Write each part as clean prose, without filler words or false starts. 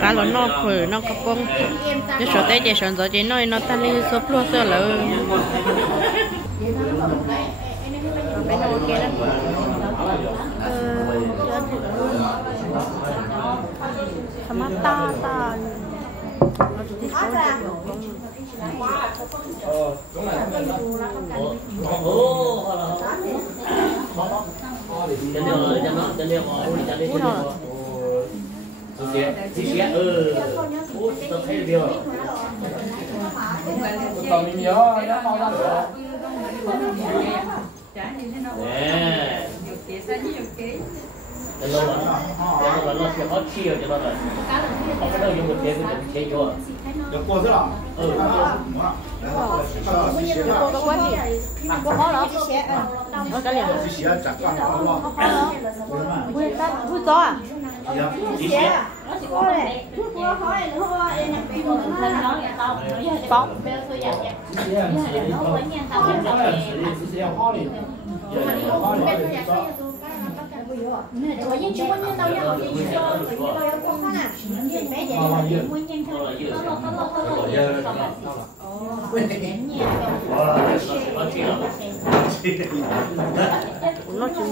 cá lò nó khử nó có bông nếu số tết chỉ sản xuất chỉ nói nó tan đi số plus số lỡ bên nào kia đó sama ta有锅子了。ở cái liền去洗炸干好不好？vui gió à bóng nó chỉ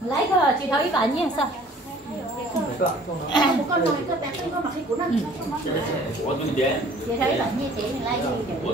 lấy cơ chị thấy bạn như sao? Con nói cơ bé không có mặc cái cuốn này. Chị thấy bạn như chị lấy gì?